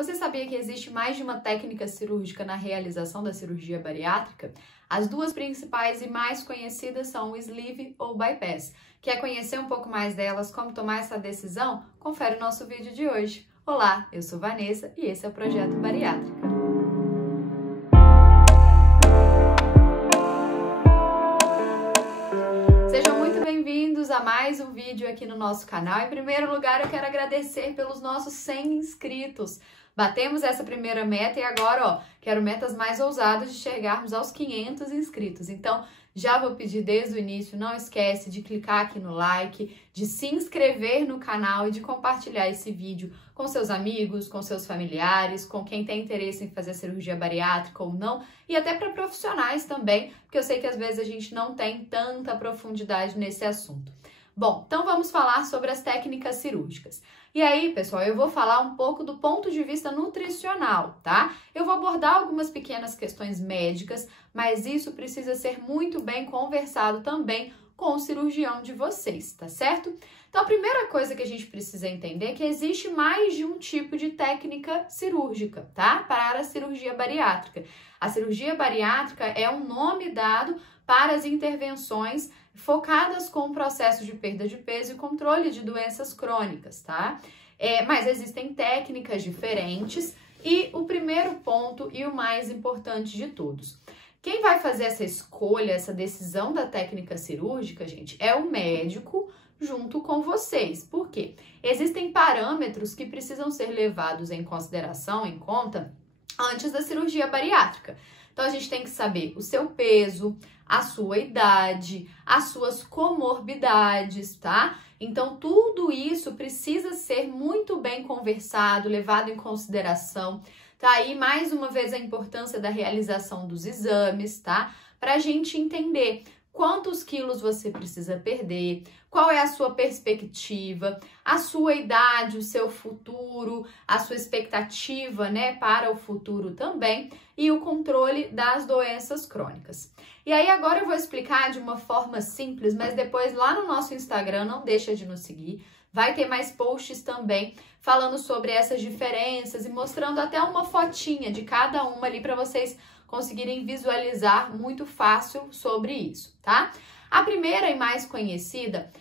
Você sabia que existe mais de uma técnica cirúrgica na realização da cirurgia bariátrica? As duas principais e mais conhecidas são o sleeve ou bypass. Quer conhecer um pouco mais delas, como tomar essa decisão? Confere o nosso vídeo de hoje. Olá, eu sou Vanessa e esse é o Projeto Bariátrica. Sejam muito bem-vindos a mais um vídeo aqui no nosso canal. Em primeiro lugar, eu quero agradecer pelos nossos 100 inscritos. Batemos essa primeira meta e agora, quero metas mais ousadas de chegarmos aos 500 inscritos. Então, já vou pedir desde o início, não esquece de clicar aqui no like, de se inscrever no canal e de compartilhar esse vídeo com seus amigos, com seus familiares, com quem tem interesse em fazer cirurgia bariátrica ou não, e até para profissionais também, porque eu sei que às vezes a gente não tem tanta profundidade nesse assunto. Bom, então vamos falar sobre as técnicas cirúrgicas. E aí, pessoal, eu vou falar um pouco do ponto de vista nutricional, tá? Eu vou abordar algumas pequenas questões médicas, mas isso precisa ser muito bem conversado também com o cirurgião de vocês, tá certo? Então, a primeira coisa que a gente precisa entender é que existe mais de um tipo de técnica cirúrgica, tá? Para a cirurgia bariátrica. A cirurgia bariátrica é um nome dado para as intervenções focadas com o processo de perda de peso e controle de doenças crônicas, tá? Mas existem técnicas diferentes e o primeiro ponto e o mais importante de todos. Quem vai fazer essa escolha, essa decisão da técnica cirúrgica, gente, é o médico junto com vocês. Por quê? Existem parâmetros que precisam ser levados em consideração, em conta, antes da cirurgia bariátrica. Então, a gente tem que saber o seu peso, a sua idade, as suas comorbidades, tá? Então, tudo isso precisa ser muito bem conversado, levado em consideração. Tá aí, mais uma vez, a importância da realização dos exames, tá? Pra gente entender quantos quilos você precisa perder, qual é a sua perspectiva, a sua idade, o seu futuro, a sua expectativa, né, para o futuro também e o controle das doenças crônicas. E aí agora eu vou explicar de uma forma simples, mas depois lá no nosso Instagram, não deixa de nos seguir, vai ter mais posts também falando sobre essas diferenças e mostrando até uma fotinha de cada uma ali para vocês conseguirem visualizar muito fácil sobre isso, tá? A primeira e mais conhecida,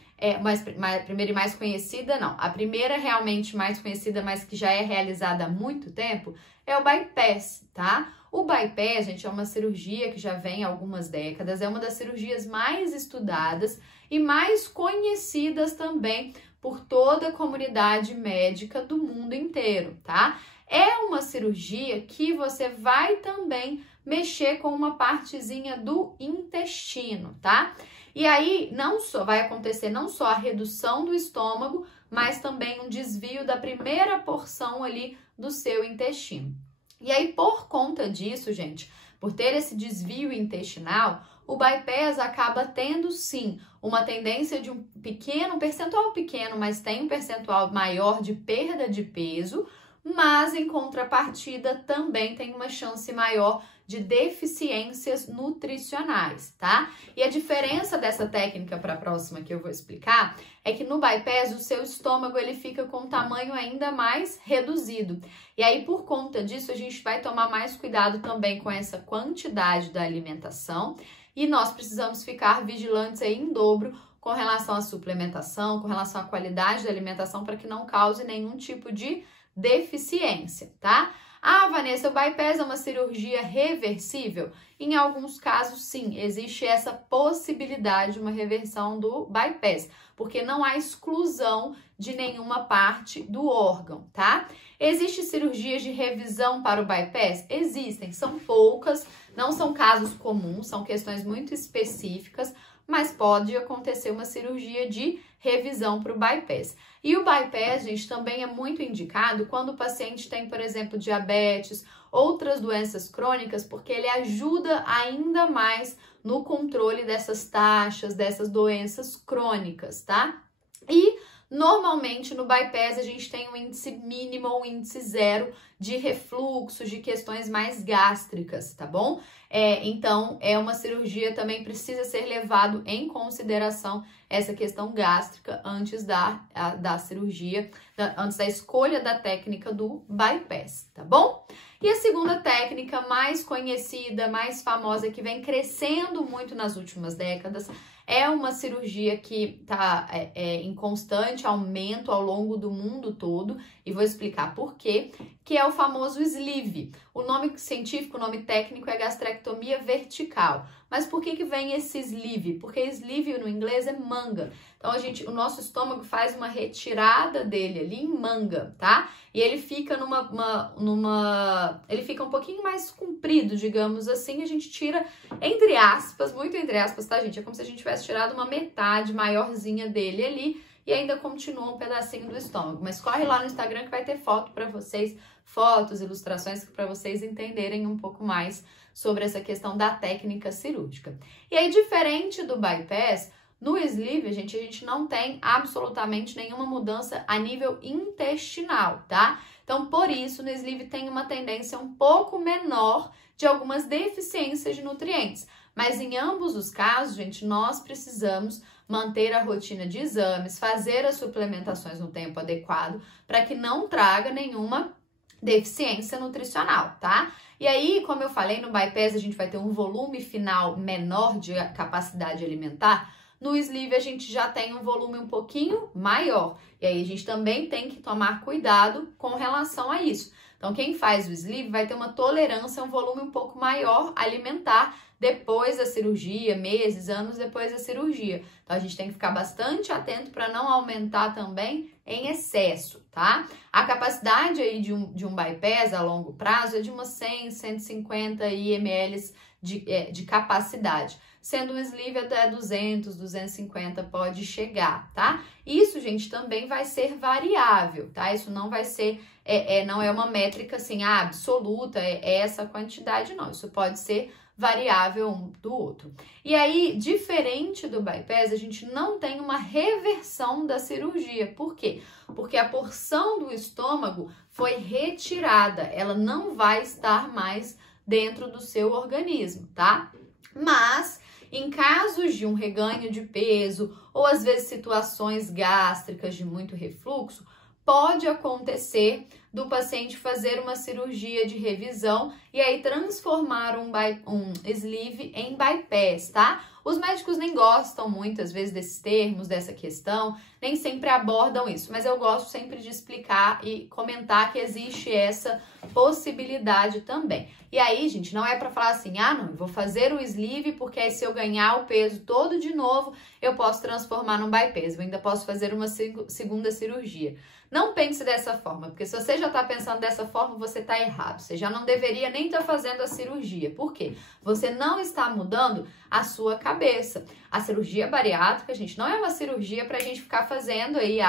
a primeira realmente mais conhecida, mas que já é realizada há muito tempo, é o bypass, tá? O bypass, gente, é uma cirurgia que já vem há algumas décadas, é uma das cirurgias mais estudadas e mais conhecidas também por toda a comunidade médica do mundo inteiro, tá? É uma cirurgia que você vai também mexer com uma partezinha do intestino, tá? E aí vai acontecer não só a redução do estômago, mas também um desvio da primeira porção ali do seu intestino. E aí, por conta disso, gente, por ter esse desvio intestinal, o bypass acaba tendo sim uma tendência de um percentual pequeno, mas tem um percentual maior de perda de peso, mas em contrapartida também tem uma chance maior de deficiências nutricionais, tá? E a diferença dessa técnica para a próxima que eu vou explicar é que no bypass o seu estômago ele fica com um tamanho ainda mais reduzido. E aí por conta disso a gente vai tomar mais cuidado também com essa quantidade da alimentação e nós precisamos ficar vigilantes aí em dobro com relação à suplementação, com relação à qualidade da alimentação para que não cause nenhum tipo de deficiência, tá? Ah, Vanessa, o bypass é uma cirurgia reversível? Em alguns casos, sim, existe essa possibilidade de uma reversão do bypass, porque não há exclusão de nenhuma parte do órgão, tá? Existem cirurgias de revisão para o bypass? Existem, são poucas, não são casos comuns, são questões muito específicas, mas pode acontecer uma cirurgia de revisão para o bypass. E o bypass, gente, também é muito indicado quando o paciente tem, por exemplo, diabetes, outras doenças crônicas, porque ele ajuda ainda mais no controle dessas taxas, dessas doenças crônicas, tá? E normalmente no bypass a gente tem um índice mínimo ou índice zero de refluxo, de questões mais gástricas, tá bom? Então é uma cirurgia também precisa ser levado em consideração essa questão gástrica antes da cirurgia, antes da escolha da técnica do bypass, tá bom? E a segunda técnica mais conhecida, mais famosa, que vem crescendo muito nas últimas décadas, é uma cirurgia que está em constante aumento ao longo do mundo todo, e vou explicar por quê, que é o famoso sleeve. O nome científico, o nome técnico é gastrectomia vertical. Mas por que vem esse sleeve? Porque sleeve no inglês é manga. Então o nosso estômago faz uma retirada dele ali em manga, tá? E ele fica ele fica um pouquinho mais comprido, digamos assim, a gente tira entre aspas, muito entre aspas, tá, gente? É como se a gente tivesse tirado uma metade maiorzinha dele ali e ainda continua um pedacinho do estômago. Mas corre lá no Instagram que vai ter foto para vocês, fotos, ilustrações para vocês entenderem um pouco mais sobre essa questão da técnica cirúrgica. E aí, diferente do bypass, no sleeve, a gente não tem absolutamente nenhuma mudança a nível intestinal, tá? Então, por isso, no sleeve tem uma tendência um pouco menor de algumas deficiências de nutrientes. Mas em ambos os casos, gente, nós precisamos manter a rotina de exames, fazer as suplementações no tempo adequado para que não traga nenhuma deficiência nutricional, tá? E aí, como eu falei, no bypass a gente vai ter um volume final menor de capacidade alimentar. No sleeve a gente já tem um volume um pouquinho maior. E aí a gente também tem que tomar cuidado com relação a isso. Então, quem faz o sleeve vai ter uma tolerância a um volume um pouco maior alimentar depois da cirurgia, meses, anos depois da cirurgia. Então, a gente tem que ficar bastante atento para não aumentar também em excesso, tá? A capacidade aí de um bypass a longo prazo é de umas 100, 150 ml de capacidade. Sendo um sleeve até 200, 250 pode chegar, tá? Isso, gente, também vai ser variável, tá? Isso não vai ser, não é uma métrica assim, absoluta, é essa quantidade, não. Isso pode ser variável um do outro. E aí, diferente do bypass, a gente não tem uma reversão da cirurgia. Por quê? Porque a porção do estômago foi retirada, ela não vai estar mais dentro do seu organismo, tá? Mas em casos de um reganho de peso ou às vezes situações gástricas de muito refluxo, pode acontecer do paciente fazer uma cirurgia de revisão e aí transformar um sleeve em bypass, tá? Os médicos nem gostam muito, às vezes, desses termos, dessa questão, nem sempre abordam isso, mas eu gosto sempre de explicar e comentar que existe essa possibilidade também. E aí, gente, não é para falar assim, não, eu vou fazer o sleeve porque aí se eu ganhar o peso todo de novo, eu posso transformar num bypass, eu ainda posso fazer uma segunda cirurgia. Não pense dessa forma, porque se você já está pensando dessa forma, você está errado. Você já não deveria nem estar fazendo a cirurgia. Por quê? Você não está mudando a sua cabeça. A cirurgia bariátrica, gente, não é uma cirurgia para a gente ficar fazendo aí,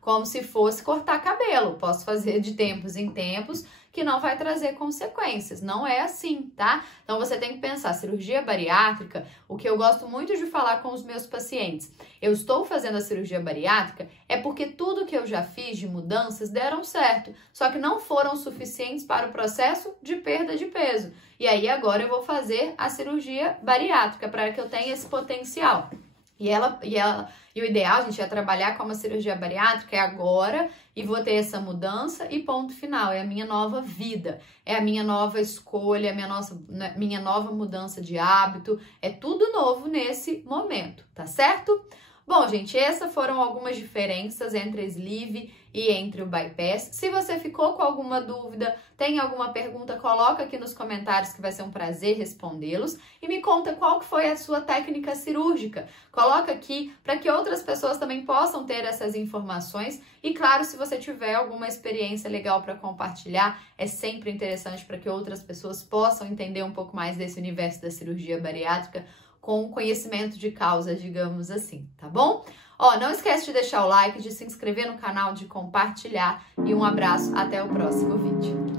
como se fosse cortar cabelo. Posso fazer de tempos em tempos, que não vai trazer consequências. Não é assim, tá? Então, você tem que pensar, cirurgia bariátrica, o que eu gosto muito de falar com os meus pacientes, eu estou fazendo a cirurgia bariátrica é porque tudo que eu já fiz de mudanças deram certo, só que não foram suficientes para o processo de perda de peso. E aí, agora eu vou fazer a cirurgia bariátrica para que eu tenha esse potencial. E o ideal, gente, é trabalhar com uma cirurgia bariátrica agora e vou ter essa mudança e ponto final. É a minha nova vida, é a minha nova escolha, minha nova mudança de hábito. É tudo novo nesse momento, tá certo? Bom, gente, essas foram algumas diferenças entre a sleeve e entre o bypass. Se você ficou com alguma dúvida, tem alguma pergunta, coloca aqui nos comentários que vai ser um prazer respondê-los. E me conta qual que foi a sua técnica cirúrgica. Coloca aqui para que outras pessoas também possam ter essas informações. E claro, se você tiver alguma experiência legal para compartilhar, é sempre interessante para que outras pessoas possam entender um pouco mais desse universo da cirurgia bariátrica, com conhecimento de causa, digamos assim, tá bom? Não esquece de deixar o like, de se inscrever no canal, de compartilhar e um abraço, até o próximo vídeo.